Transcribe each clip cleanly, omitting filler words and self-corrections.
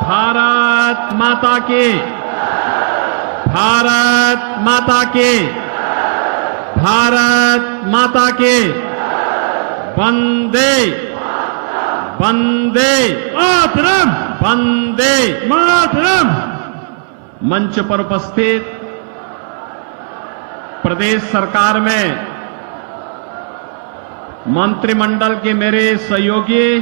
भारत माता की, भारत माता की, भारत माता की, वंदे वंदे मातरम, वंदे मातरम। मंच पर उपस्थित प्रदेश सरकार में मंत्रिमंडल के मेरे सहयोगी,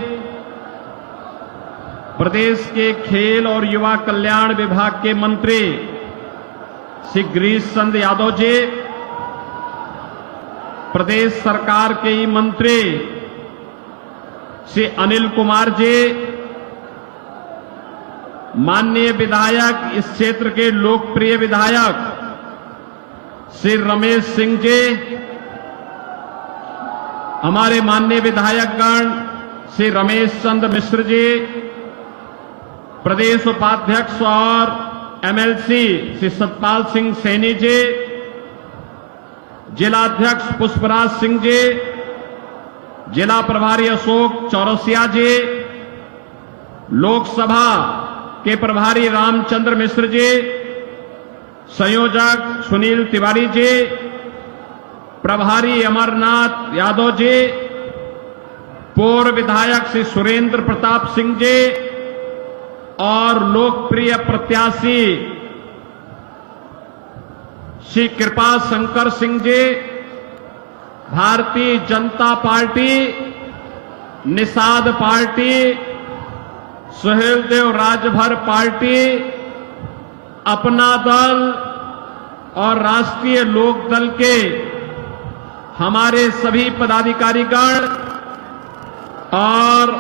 प्रदेश के खेल और युवा कल्याण विभाग के मंत्री श्री गिरीश चंद्र यादव जी, प्रदेश सरकार के ही मंत्री श्री अनिल कुमार जी, माननीय विधायक, इस क्षेत्र के लोकप्रिय विधायक श्री रमेश सिंह जी, हमारे माननीय विधायकगण श्री रमेश चंद्र मिश्र जी, प्रदेश उपाध्यक्ष और एमएलसी श्री सतपाल सिंह सैनी जी, जिलाध्यक्ष पुष्पराज सिंह जी, जिला प्रभारी अशोक चौरसिया जी, लोकसभा के प्रभारी रामचंद्र मिश्र जी, संयोजक सुनील तिवारी जी, प्रभारी अमरनाथ यादव जी, पूर्व विधायक श्री सुरेंद्र प्रताप सिंह जी और लोकप्रिय प्रत्याशी श्री कृपा Shankar Singh ji, Bharatiya Janata party, Nishad party, Suheldev Rajbhar party, अपना दल और राष्ट्रीय लोक दल के हमारे सभी पदाधिकारीगण और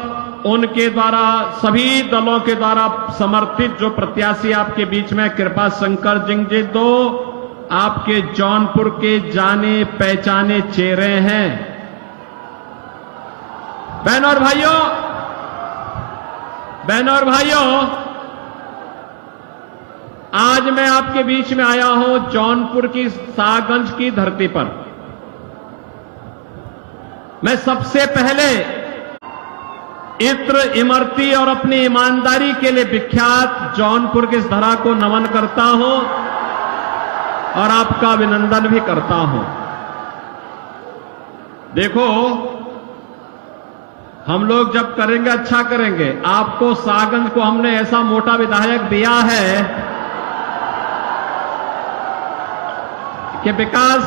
उनके द्वारा, सभी दलों के द्वारा समर्थित जो प्रत्याशी आपके बीच में कृपा शंकर सिंह जी, दो आपके जौनपुर के जाने पहचाने चेहरे हैं। बहनों और भाइयों, बहनों और भाइयों, आज मैं आपके बीच में आया हूं जौनपुर की शाहगंज की धरती पर। मैं सबसे पहले इत्र, इमरती और अपनी ईमानदारी के लिए विख्यात जौनपुर की इस धरा को नमन करता हूं और आपका अभिनंदन भी करता हूं। देखो, हम लोग जब करेंगे अच्छा करेंगे। आपको शाहगंज को हमने ऐसा मोटा विधायक दिया है कि विकास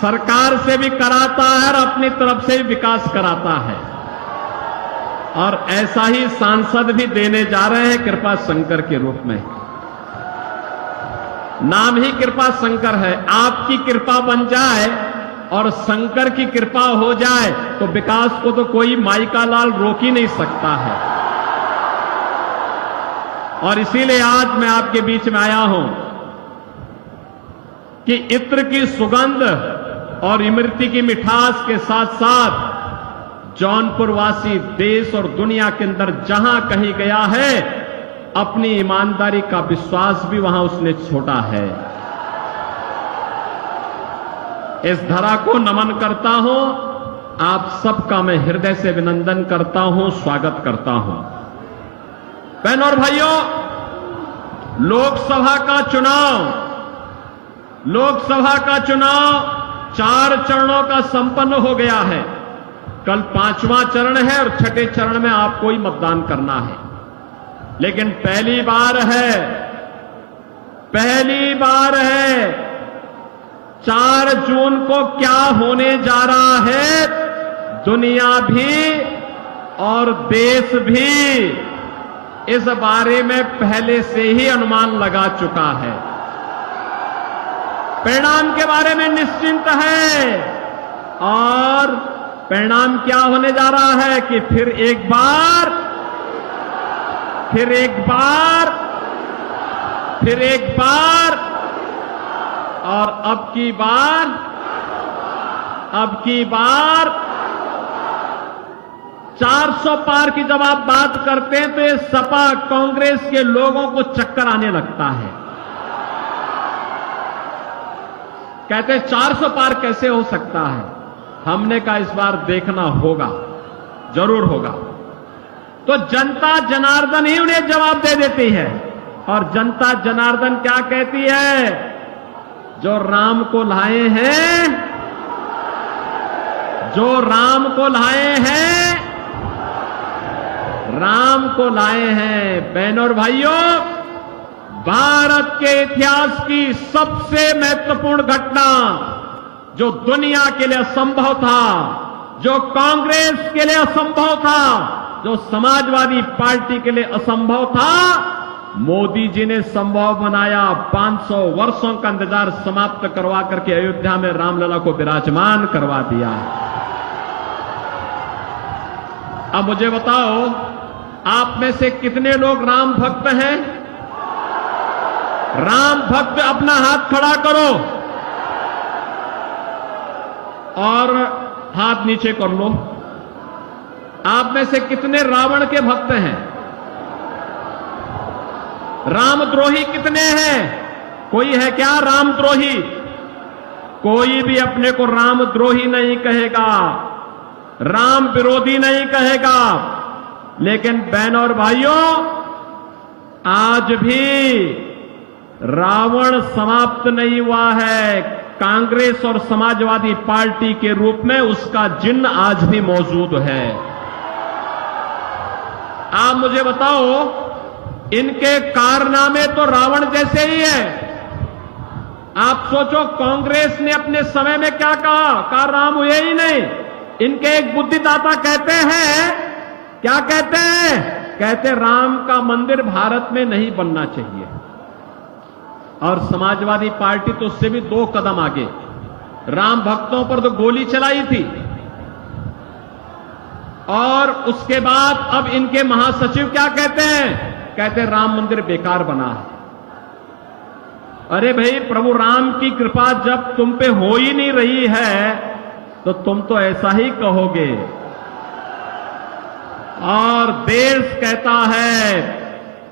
सरकार से भी कराता है और अपनी तरफ से भी विकास कराता है, और ऐसा ही सांसद भी देने जा रहे हैं कृपा शंकर के रूप में। नाम ही कृपा शंकर है। आपकी कृपा बन जाए और शंकर की कृपा हो जाए तो विकास को तो कोई माई का लाल रोक ही नहीं सकता है। और इसीलिए आज मैं आपके बीच में आया हूं कि इत्र की सुगंध और इमरती की मिठास के साथ साथ जौनपुर वासी देश और दुनिया के अंदर जहां कहीं गया है, अपनी ईमानदारी का विश्वास भी वहां उसने छोड़ा है। इस धरा को नमन करता हूं, आप सबका मैं हृदय से अभिनंदन करता हूं, स्वागत करता हूं। बहनों और भाइयों, लोकसभा का चुनाव 4 चरणों का संपन्न हो गया है। कल 5वां चरण है और छठे चरण में आपको ही मतदान करना है। लेकिन पहली बार है 4 जून को क्या होने जा रहा है, दुनिया भी और देश भी इस बारे में पहले से ही अनुमान लगा चुका है। परिणाम के बारे में निश्चिंत है, और परिणाम क्या होने जा रहा है कि फिर एक बार और अब की बार 400 पार की जब आप बात करते हैं तो ये सपा कांग्रेस के लोगों को चक्कर आने लगता है। कहते हैं 400 पार कैसे हो सकता है। हमने कहा इस बार देखना होगा, जरूर होगा। तो जनता जनार्दन ही उन्हें जवाब दे देती है। और जनता जनार्दन क्या कहती है? जो राम को लाए हैं, जो राम को लाए हैं, राम को लाए हैं। बहनों और भाइयों, भारत के इतिहास की सबसे महत्वपूर्ण घटना जो दुनिया के लिए असंभव था, जो कांग्रेस के लिए असंभव था, जो समाजवादी पार्टी के लिए असंभव था, मोदी जी ने संभव बनाया। 500 वर्षों का इंतजार समाप्त करवा करके अयोध्या में रामलला को विराजमान करवा दिया। अब मुझे बताओ, आप में से कितने लोग राम भक्त हैं? राम भक्त अपना हाथ खड़ा करो और हाथ नीचे कर लो। आप में से कितने रावण के भक्त हैं? रामद्रोही कितने हैं? कोई है क्या रामद्रोही? कोई भी अपने को रामद्रोही नहीं कहेगा, राम विरोधी नहीं कहेगा। लेकिन बहनों और भाइयों, आज भी रावण समाप्त नहीं हुआ है। कांग्रेस और समाजवादी पार्टी के रूप में उसका चिन्ह आज भी मौजूद है। आप मुझे बताओ, इनके कारनामे तो रावण जैसे ही है। आप सोचो, कांग्रेस ने अपने समय में क्या कहा राम हुए ही नहीं। इनके एक बुद्धिदाता कहते हैं, क्या कहते हैं? कहते राम का मंदिर भारत में नहीं बनना चाहिए। और समाजवादी पार्टी तो उससे भी 2 कदम आगे, राम भक्तों पर तो गोली चलाई थी। और उसके बाद अब इनके महासचिव क्या कहते हैं? कहते राम मंदिर बेकार बना है। अरे भाई, प्रभु राम की कृपा जब तुम पे हो ही नहीं रही है तो तुम तो ऐसा ही कहोगे। और देश कहता है,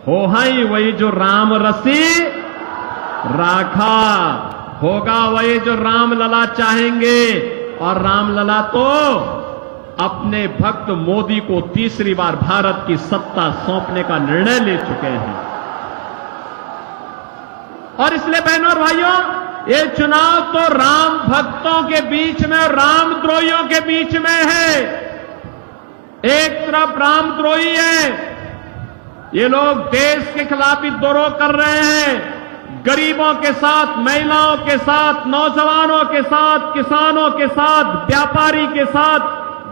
हो हाई वही जो राम रसी राखा, होगा वही जो रामलला चाहेंगे। और रामलला तो अपने भक्त मोदी को तीसरी बार भारत की सत्ता सौंपने का निर्णय ले चुके हैं। और इसलिए बहनों और भाइयों, ये चुनाव तो राम भक्तों के बीच में और रामद्रोहियों के बीच में है। एक तरफ रामद्रोही है, ये लोग देश के खिलाफ विद्रोह कर रहे हैं। गरीबों के साथ, महिलाओं के साथ, नौजवानों के साथ, किसानों के साथ, व्यापारी के साथ,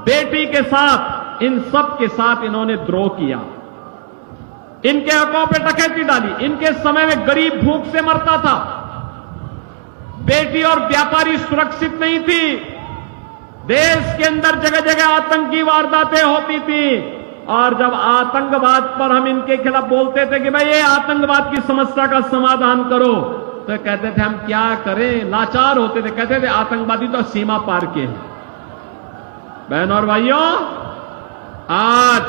बेटी के साथ, इन सब के साथ इन्होंने द्रोह किया। इनके हकों पे डकैती डाली। इनके समय में गरीब भूख से मरता था, बेटी और व्यापारी सुरक्षित नहीं थी। देश के अंदर जगह जगह आतंकी वारदातें होती थी। और जब आतंकवाद पर हम इनके खिलाफ बोलते थे कि भाई ये आतंकवाद की समस्या का समाधान करो, तो कहते थे हम क्या करें, लाचार होते थे। कहते थे आतंकवादी तो सीमा पार के हैं। बहनों और भाइयों, आज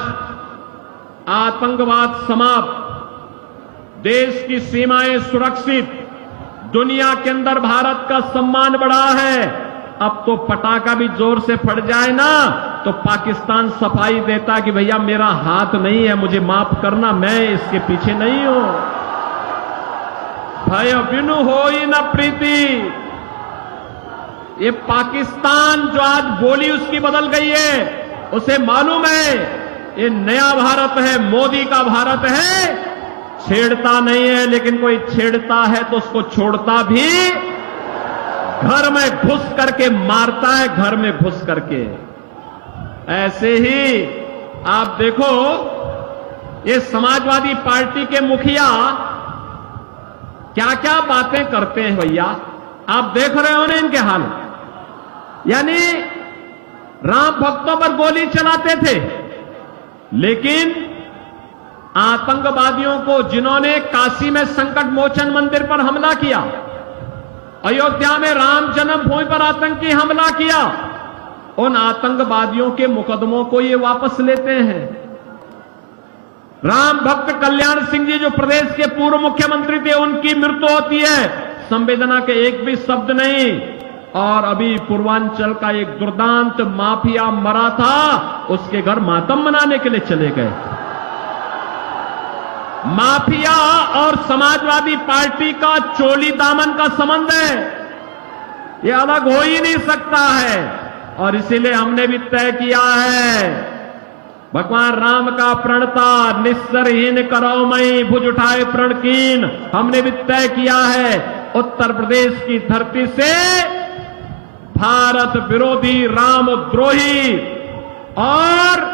आतंकवाद समाप्त, देश की सीमाएं सुरक्षित, दुनिया के अंदर भारत का सम्मान बढ़ा है। अब तो पटाखा भी जोर से फट जाए ना तो पाकिस्तान सफाई देता कि भैया मेरा हाथ नहीं है, मुझे माफ करना, मैं इसके पीछे नहीं हूं। भय बिनु होई न प्रीति। ये पाकिस्तान जो आज बोली उसकी बदल गई है, उसे मालूम है ये नया भारत है, मोदी का भारत है। छेड़ता नहीं है, लेकिन कोई छेड़ता है तो उसको छोड़ता भी, घर में घुस करके मारता है, घर में घुस करके। ऐसे ही आप देखो, ये समाजवादी पार्टी के मुखिया क्या क्या बातें करते हैं भैया, आप देख रहे हो ना इनके हाल। यानी राम भक्तों पर गोली चलाते थे, लेकिन आतंकवादियों को, जिन्होंने काशी में संकट मोचन मंदिर पर हमला किया, अयोध्या में राम जन्मभूमि पर आतंकी हमला किया, उन आतंकवादियों के मुकदमों को ये वापस लेते हैं। राम भक्त कल्याण सिंह जी जो प्रदेश के पूर्व मुख्यमंत्री थे, उनकी मृत्यु होती है, संवेदना के एक भी शब्द नहीं। और अभी पूर्वांचल का एक दुर्दांत माफिया मरा था, उसके घर मातम मनाने के लिए चले गए। माफिया और समाजवादी पार्टी का चोली दामन का संबंध है, ये अलग हो ही नहीं सकता है। और इसीलिए हमने भी तय किया है, भगवान राम का प्रणता निस्सरहीन करो मई भुज उठाए प्रण कीन। हमने भी तय किया है उत्तर प्रदेश की धरती से भारत विरोधी रामद्रोही और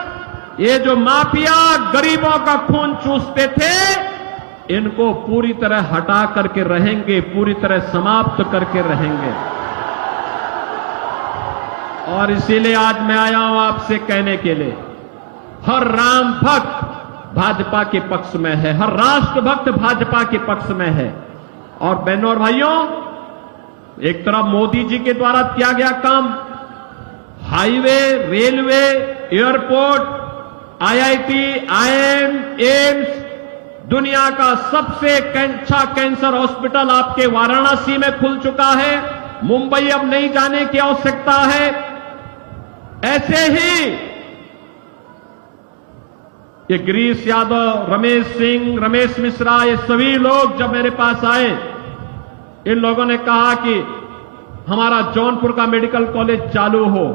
ये जो माफिया गरीबों का खून चूसते थे, इनको पूरी तरह हटा करके रहेंगे, पूरी तरह समाप्त करके रहेंगे। और इसीलिए आज मैं आया हूं आपसे कहने के लिए, हर राम भक्त भाजपा के पक्ष में है, हर राष्ट्र भक्त भाजपा के पक्ष में है। और बहनों और भाइयों, एक तरफ मोदी जी के द्वारा किया गया काम, highway, railway, airport, IIT, IIM, AIIMS, दुनिया का सबसे अच्छा कैंसर हॉस्पिटल आपके वाराणसी में खुल चुका है। मुंबई अब नहीं जाने की आवश्यकता है। ऐसे ही ये गिरीश यादव, रमेश सिंह, रमेश मिश्रा, ये सभी लोग जब मेरे पास आए, इन लोगों ने कहा कि हमारा जौनपुर का मेडिकल कॉलेज चालू हो।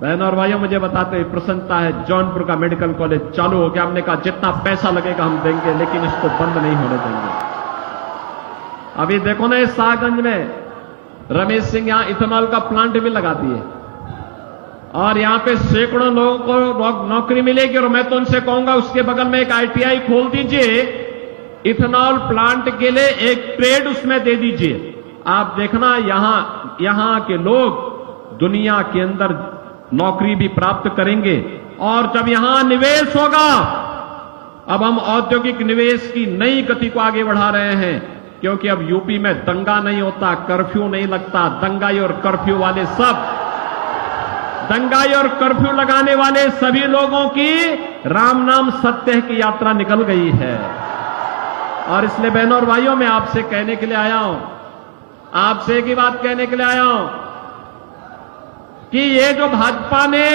बहनों और भाइयों, मुझे बताते हुए प्रसन्नता है, जौनपुर का मेडिकल कॉलेज चालू हो गया। हमने कहा जितना पैसा लगेगा हम देंगे, लेकिन इसको बंद नहीं होने देंगे। अभी देखो ना, इस शाहगंज में रमेश सिंह यहां इथेनॉल का प्लांट भी लगा दिए और यहां पे सैकड़ों लोगों को नौकरी मिलेगी। और मैं तो उनसे कहूंगा उसके बगल में एक आईटीआई खोल दीजिए, इथेनॉल प्लांट के लिए एक ट्रेड उसमें दे दीजिए। आप देखना यहां के लोग दुनिया के अंदर नौकरी भी प्राप्त करेंगे। और जब यहां निवेश होगा, अब हम औद्योगिक निवेश की नई गति को आगे बढ़ा रहे हैं, क्योंकि अब यूपी में दंगा नहीं होता, कर्फ्यू नहीं लगता। दंगाई और कर्फ्यू वाले सब, दंगाई और कर्फ्यू लगाने वाले सभी लोगों की राम नाम सत्य की यात्रा निकल गई है। और इसलिए बहनों और भाइयों, मैं आपसे कहने के लिए आया हूं, आपसे एक ही बात कहने के लिए आया हूं कि ये जो भाजपा ने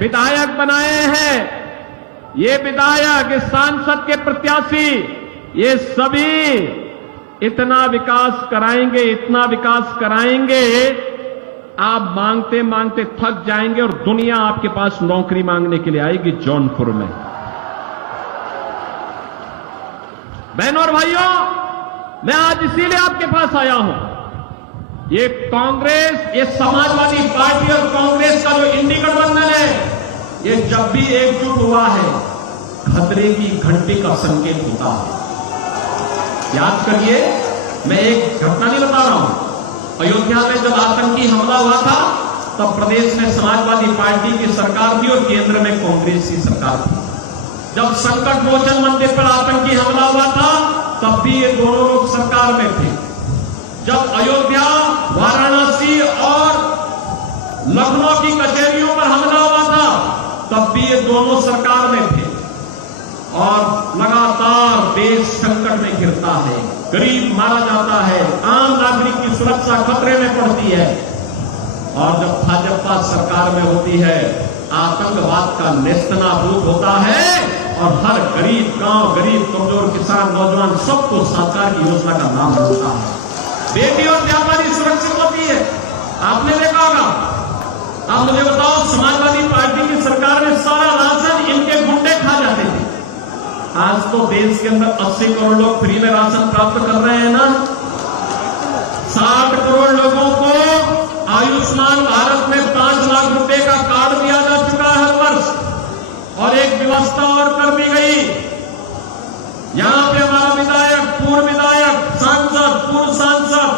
विधायक बनाए हैं, ये विधायक, इस सांसद के प्रत्याशी, ये सभी इतना विकास कराएंगे, इतना विकास कराएंगे, आप मांगते मांगते थक जाएंगे और दुनिया आपके पास नौकरी मांगने के लिए आएगी जौनपुर में। बहनों और भाइयों, मैं आज इसीलिए आपके पास आया हूं। ये कांग्रेस, ये समाजवादी पार्टी और कांग्रेस का जो इंडी गठबंधन है, ये जब भी एकजुट हुआ है, खतरे की घंटी का संकेत होता है। याद करिए, मैं एक घटना नहीं बता रहा हूं। अयोध्या में जब आतंकी हमला हुआ था, तब प्रदेश में समाजवादी पार्टी की सरकार थी और केंद्र में कांग्रेस की सरकार थी। जब संकट मोचन मंदिर पर आतंकी हमला हुआ था, तब भी ये दोनों लोग सरकार में थे। जब अयोध्या, वाराणसी और लखनऊ की कचहरियों पर हमला हुआ था, तब भी ये दोनों सरकार में थे। और लगातार देश संकट में गिरता है, गरीब मारा जाता है, आम नागरिक की सुरक्षा खतरे में पड़ती है। और जब भाजपा सरकार में होती है, आतंकवाद का नेस्तनाबूद होता है और हर गरीब गांव, गरीब कमजोर किसान, नौजवान सबको सरकार की योजना का लाभ मिलता है। बेटी और व्यापारी सुरक्षित होती है। आपने देखा होगा, आप मुझे बताओ, समाजवादी पार्टी की सरकार में सारा राशन इनके गुंडे खा जाते थे। आज तो देश के अंदर 80 करोड़ लोग फ्री में राशन प्राप्त कर रहे हैं ना। 60 करोड़ लोगों को आयुष्मान भारत में 5 लाख रुपए का कार्ड दिया जा चुका है हर वर्ष। और एक व्यवस्था और कर दी गई, यहां पे हमारा विधायक, पूर्व विधायक, सांसद, पूर्व सांसद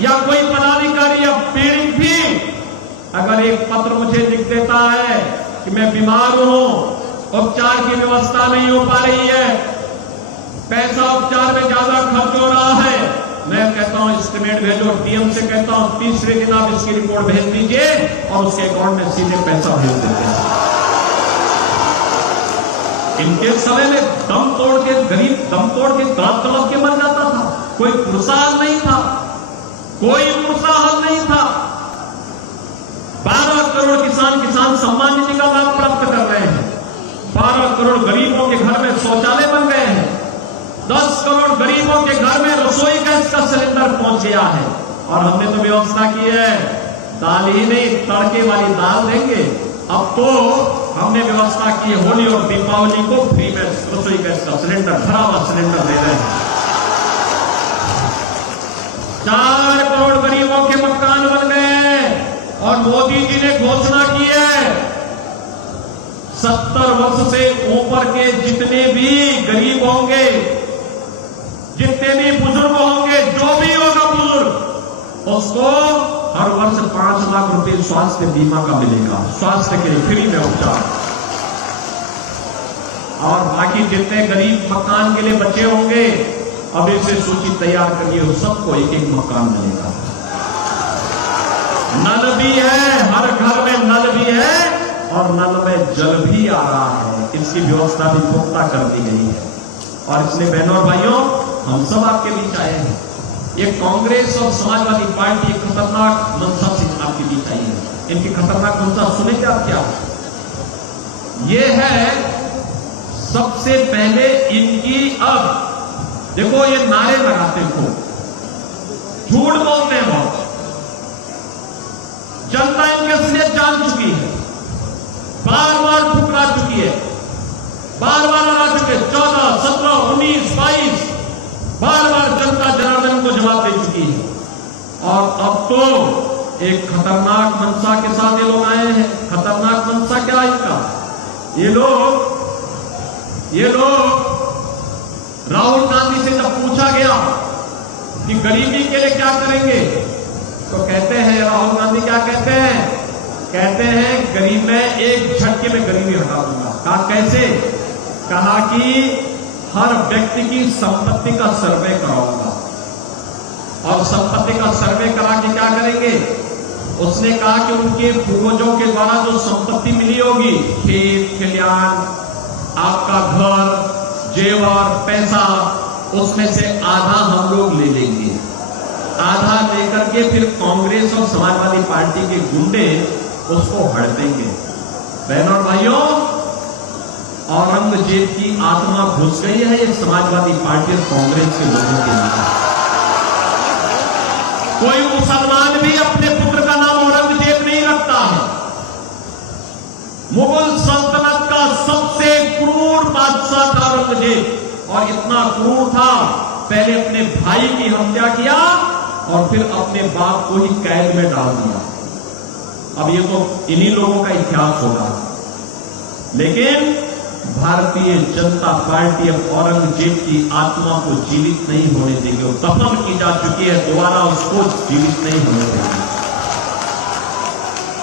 या कोई पदाधिकारी या पीड़ित भी अगर एक पत्र मुझे लिख देता है कि मैं बीमार हूं, उपचार की व्यवस्था नहीं हो पा रही है, पैसा उपचार में ज्यादा खर्च हो रहा है, मैं कहता हूं एस्टीमेट भेजो। डीएम से कहता हूं तीसरे दिन आप इसकी रिपोर्ट भेज दीजिए और उसके अकाउंट में सीधे पैसा भेज देते हैं। इनके समय में दम तोड़ के गरीब दम तोड़ के तड़प तड़प के मर जाता था। कोई पुरस्कार नहीं था, कोई पुरस्कार नहीं था। 12 करोड़ किसान सम्मान निधि का लाभ प्राप्त कर रहे हैं। 12 करोड़ गरीबों के घर में शौचालय बन गए 10 करोड़ गरीबों के घर में रसोई गैस का सिलेंडर पहुंच गया है। और हमने तो व्यवस्था की है, दाल ही नहीं तड़के वाली दाल देंगे। अब तो हमने व्यवस्था की है, होली और दीपावली को फ्री में रसोई गैस का सिलेंडर, भरा हुआ सिलेंडर दे रहे हैं। 4 करोड़ गरीबों के मकान बन गए। और मोदी जी ने घोषणा की है 70 वर्ष से ऊपर के जितने भी गरीब होंगे, जितने भी बुजुर्ग होंगे, जो भी होगा बुजुर्ग, उसको हर वर्ष 5 लाख रुपए स्वास्थ्य बीमा का मिलेगा, स्वास्थ्य के लिए फ्री में उपचार। और बाकी जितने गरीब मकान के लिए बचे होंगे, अभी से सूची तैयार करिए, हो सबको एक एक मकान मिलेगा। नल भी है, हर घर में नल भी है और नल में जल भी आ रहा है। इसकी व्यवस्था भी पुख्ता कर दी गई है। और इसलिए बहनों और भाइयों, हम सब आपके बीच आए हैं। ये कांग्रेस और समाजवादी पार्टी एक खतरनाक मंशा से आपके बीच आई है। इनकी खतरनाक मंशा सुने क्या? ये है सबसे पहले इनकी, अब देखो ये नारे लगाते हो, झूठ बोलते हैं बहुत, जनता इनके असलियत जान चुकी है, बार बार ठुकरा चुकी है, बार बार हरा चुके, 14, 17, 19, 22 बार बार जनता जनार्दन को जवाब दे चुकी है। और अब तो एक खतरनाक मंशा के साथ ये लोग आए हैं। खतरनाक मंशा क्या है इनका? ये लोग राहुल गांधी से जब पूछा गया कि गरीबी के लिए क्या करेंगे, तो कहते हैं, राहुल गांधी क्या कहते हैं? कहते हैं गरीब में एक झटके में गरीबी हटा दूंगा। कहा कैसे? कहा कि हर व्यक्ति की संपत्ति का सर्वे कराऊंगा। और संपत्ति का सर्वे करा के क्या करेंगे? उसने कहा कि उनके पूर्वजों के द्वारा जो संपत्ति मिली होगी, खेत खलिहान, आपका घर, जेवर, पैसा, उसमें से आधा हम लोग ले लेंगे। आधा लेकर के फिर कांग्रेस और समाजवादी पार्टी के गुंडे उसको हड़पेंगे। बहनों और भाइयों, औरंगजेब की आत्मा घुस गई है ये समाजवादी पार्टी और कांग्रेस के लोगों के लिए। कोई मुसलमान भी अपने पुत्र का नाम औरंगजेब नहीं रखता है। मुगल सल्तनत का सबसे क्रूर बादशाह था औरंगजेब, और इतना क्रूर था, पहले अपने भाई की हत्या किया और फिर अपने बाप को ही कैद में डाल दिया। अब ये तो इन्हीं लोगों का इतिहास होगा। लेकिन भारतीय जनता पार्टी अब औरंगजेब की आत्मा को जीवित नहीं होने देगी। वो दफन की जा चुकी है, दोबारा उसको जीवित नहीं होने देगी।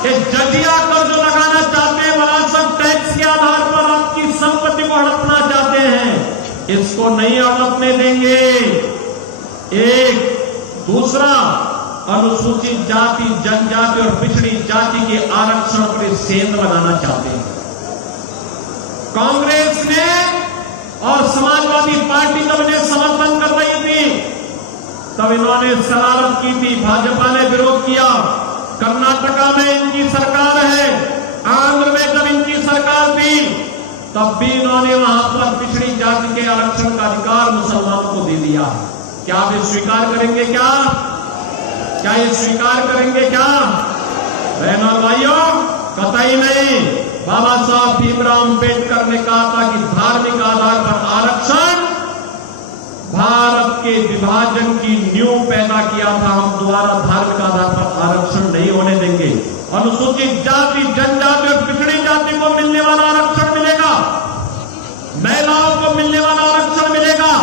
ये जजिया कर जो लगाना चाहते हैं, विरासत टैक्स के आधार पर आपकी संपत्ति को हड़पना चाहते हैं, इसको नहीं हड़पने देंगे। एक दूसरा, अनुसूचित जाति, जनजाति और पिछड़ी जाति के आरक्षण पर सेंध लगाना चाहते हैं। कांग्रेस ने और समाजवादी पार्टी जब इन्हें समर्थन कर रही थी, तब इन्होंने शरारत की थी, भाजपा ने विरोध किया। कर्नाटका में इनकी सरकार है, आंध्र में जब इनकी सरकार थी, तब भी इन्होंने वहां पर पिछड़ी जाति के आरक्षण का अधिकार मुसलमानों को दे दिया। क्या आप ये स्वीकार करेंगे? क्या ये स्वीकार करेंगे? क्या बहनों और भाइयों, कतई नहीं। बाबा साहब भीमराव अंबेडकर ने कहा था कि धार्मिक आधार पर आरक्षण भारत के विभाजन की नींव पैदा किया था। हम दोबारा धार्मिक आधार पर आरक्षण नहीं होने देंगे। अनुसूचित जाति, जनजाति और पिछड़ी जाति को मिलने वाला आरक्षण मिलेगा, महिलाओं को मिलने वाला आरक्षण मिलेगा।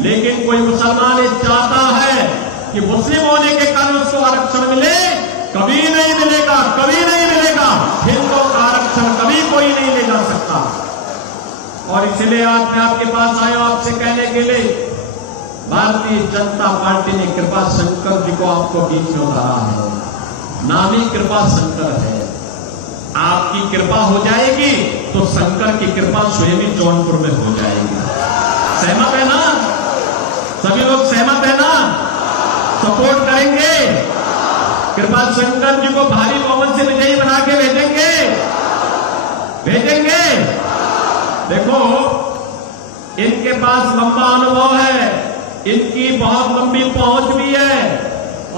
लेकिन कोई मुसलमान ये चाहता है कि मुस्लिम होने के कारण उसको आरक्षण मिले, कभी नहीं मिलेगा, कभी नहीं मिलेगा। हिंदुओं का आरक्षण कभी कोई नहीं ले जा सकता। और इसलिए आज मैं आपके पास आया आपसे कहने के लिए, भारतीय जनता पार्टी ने कृपा शंकर जी को आपको बीच में उतारा है। नाम ही कृपा शंकर है। आपकी कृपा हो जाएगी तो शंकर की कृपा स्वयं ही जौनपुर में हो जाएगी। सहमत है ना? सभी लोग सहमत है ना? सपोर्ट करेंगे? कृपा शंकर जी को भारी बहुमत से विजयी बना के भेजेंगे? देखो, इनके पास लंबा अनुभव है, इनकी बहुत लंबी पहुंच भी है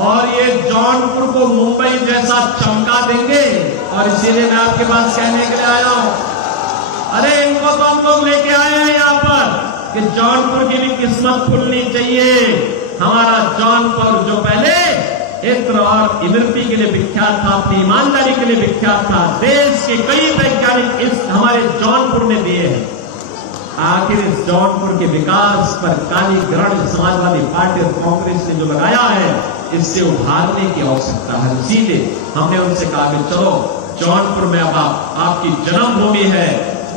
और ये जौनपुर को मुंबई जैसा चमका देंगे। और इसीलिए मैं आपके पास कहने के लिए आया हूं, अरे इनको तो हम लोग लेके आए हैं यहां पर कि जौनपुर की भी किस्मत खुलनी चाहिए। हमारा जौनपुर जो पहले इत्र और इमरती के लिए विख्यात था, अपनी ईमानदारी के लिए विख्यात था, देश के कई वैज्ञानिक इस हमारे जौनपुर ने दिए हैं। आखिर इस जौनपुर के विकास पर काली ग्रहण समाजवादी पार्टी और कांग्रेस ने जो लगाया है, इससे उभारने की आवश्यकता है। इसीलिए हमने उनसे कहा कि चलो जौनपुर में अब आपकी जन्मभूमि है,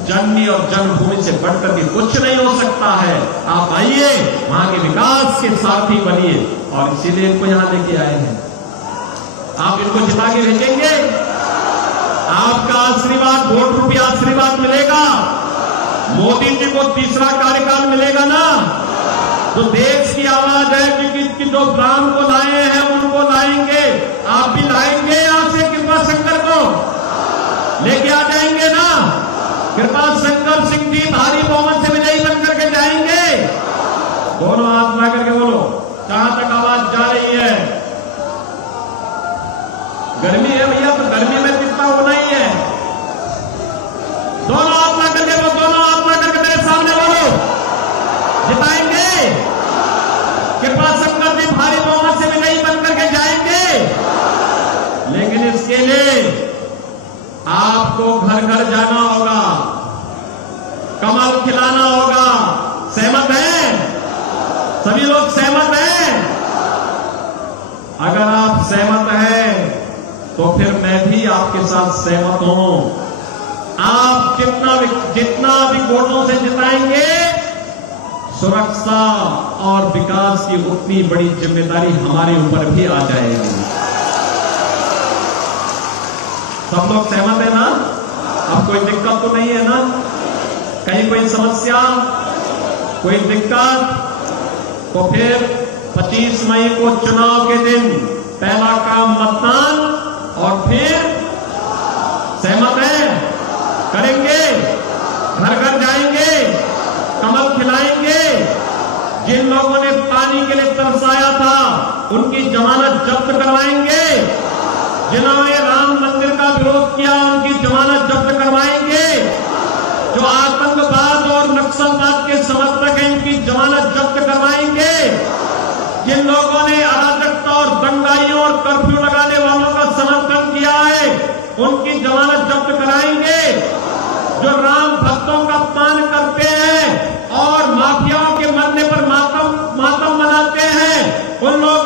जननी और जन्मभूमि से बढ़कर के कुछ नहीं हो सकता है, आप आइए वहां के विकास के साथी बनिए। और इसीलिए इनको यहां लेके आए हैं। आप इनको जिता के भेजेंगे, आपका आशीर्वाद, वोट रूपी आशीर्वाद मिलेगा। मोदी जी को तीसरा कार्यकाल मिलेगा ना, तो देश की आवाज है कि जो राम को लाए हैं उनको लाएंगे, आप भी लाएंगे यहां से कृपा शंकर को लेके आ जाएंगे ना। कृपा शंकर सिंह जी भारी बहुमत से विजयी बनकर के जाएंगे। दोनों हाथ मिला करके बोलो, जहां तक आवाज जा रही है। गर्मी है भैया, तो गर्मी में कितना होना ही है। दोनों हाथ मिला करके बोलो, दोनों हाथ मिला करके मेरे सामने बोलो, जिताएंगे। कृपा शंकर जी भारी बहुमत से विजयी बनकर के जाएंगे। लेकिन इसके लिए आपको घर घर जाना होगा, कमल खिलाना होगा। सहमत हैं? सभी लोग सहमत हैं? अगर आप सहमत हैं तो फिर मैं भी आपके साथ सहमत हूं। आप जितना भी वोटों से जिताएंगे, सुरक्षा और विकास की उतनी बड़ी जिम्मेदारी हमारे ऊपर भी आ जाएगी। सब लोग सहमत है ना? अब कोई दिक्कत तो नहीं है ना? कहीं कोई समस्या, कोई दिक्कत? तो फिर 25 मई को चुनाव के दिन पहला काम मतदान, और फिर सहमत है? करेंगे, घर घर जाएंगे, कमल खिलाएंगे। जिन लोगों ने पानी के लिए तरसाया था उनकी जमानत जब्त करवाएंगे। जिन्होंने राम मंदिर का विरोध किया उनकी जमानत जब्त करवाएंगे। जो आतंकवाद और नक्सलवाद के समर्थक हैं उनकी जमानत जब्त करवाएंगे। जिन लोगों ने अराजकता और दंगाइयों और कर्फ्यू लगाने वालों का समर्थन किया है उनकी जमानत जब्त कराएंगे। जो राम भक्तों का अपमान करते हैं और माफियाओं के मरने पर मातम मनाते हैं, उन लोगों